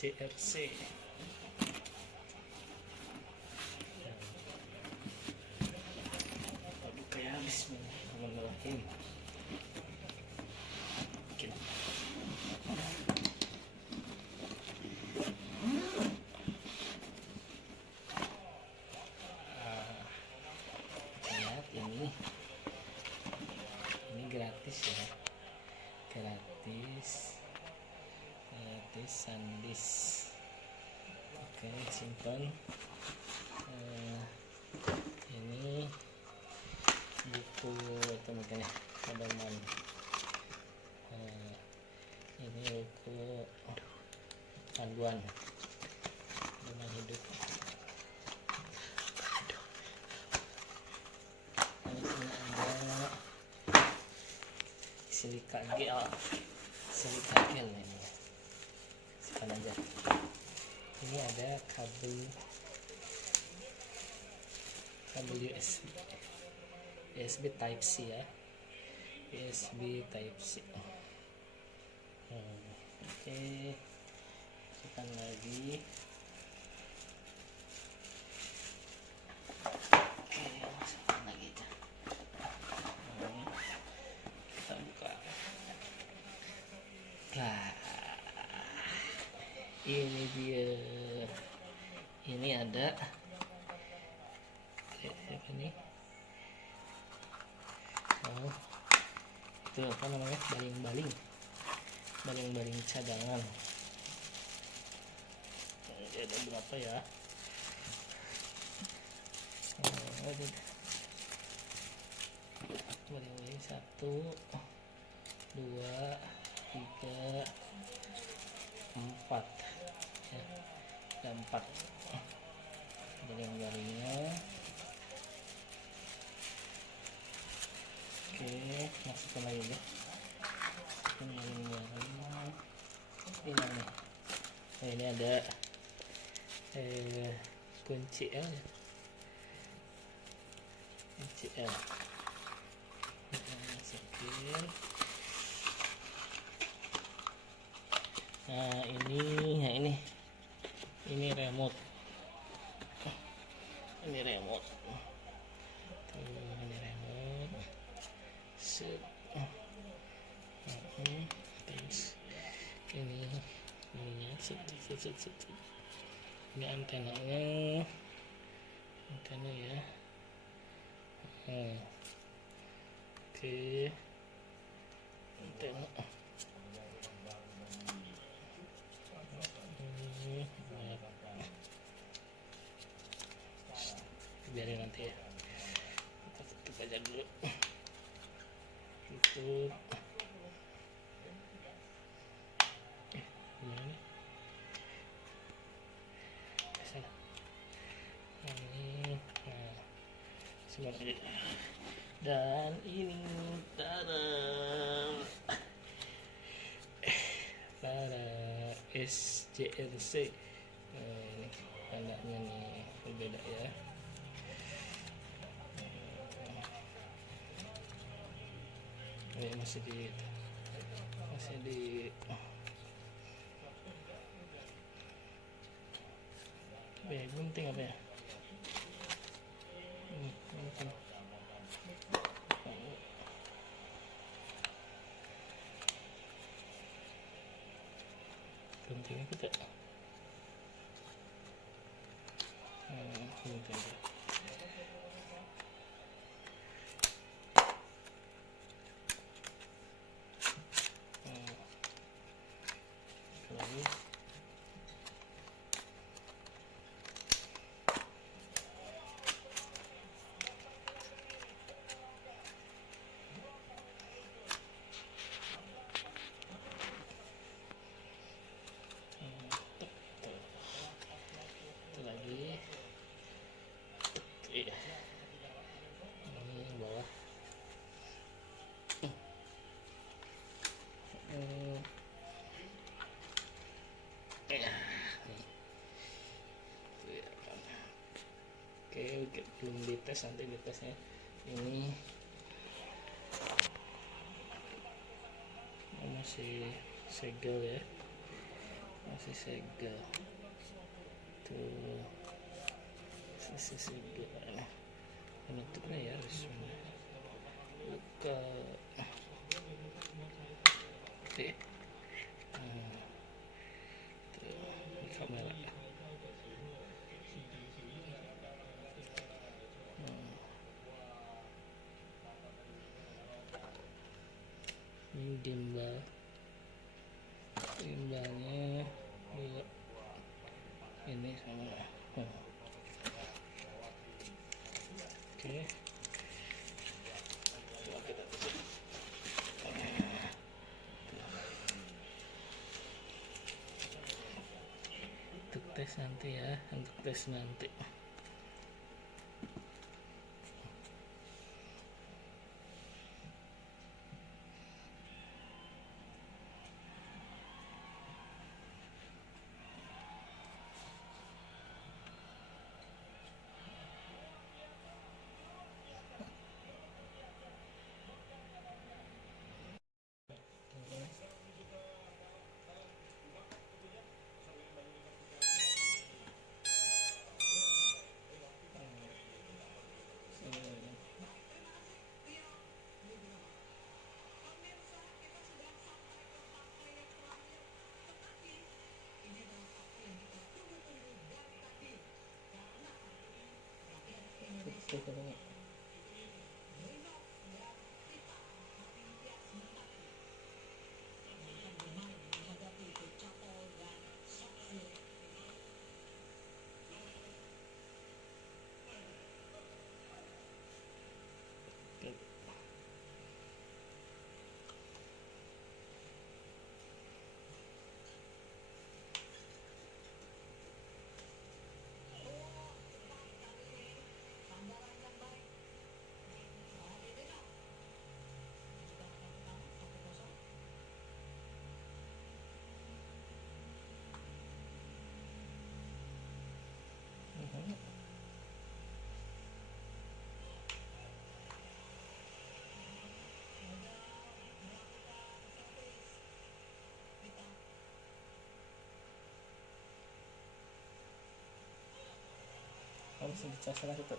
JRC. Buka ya, bismillahirrahmanirrahim. Lihat ini gratis ya, gratis SanDisk. Oke, simpan. Ini buku itu makanya pedoman. Ini buku panduan hidup. Ini ada silika gel ini. Simpan aja. Ini ada kabel USB Type C ya, USB Type C. Oke, simpan lagi. Oke, simpan lagi aja. Kita buka. Nah, ini dia. Ini ada ini. Oh, itu apa namanya? Baling-baling cadangan. Ada berapa ya? Baling-baling 1, 2, 3, 4 ya, ada 4 baling-balingnya. Oke, masukkan lagi ya. Ini nih. Nah, ini ada kunci L ya. Kunci L. Kita masukin. Nah, ini remote. Ini remote. Ini remote. Set. Terus ininya set. Ini antenanya ya. Oke, antena ini biarin nanti ya, kita tutup aja dulu. Tutup. Gimana nih? Salah. Ini, nah, seperti ini. Dan ini para SJRC. Ini tandanya nih berbeda ya. Ini masih di gunting apa ya? Gunting. Guntingnya kita gunting aja. Lagi. Iya. Ini bawah. Oke, belum dites, nanti ditesnya. Ini masih segel ya. masih segel tuh, masih segel. Penutupnya ya harus buka. Oke. Tuh, ini kamera. Ini gimbalnya dua ini sama. Oke. Coba kita tutup. Untuk tes nanti ya, untuk tes nanti. Harus dicas lah itu.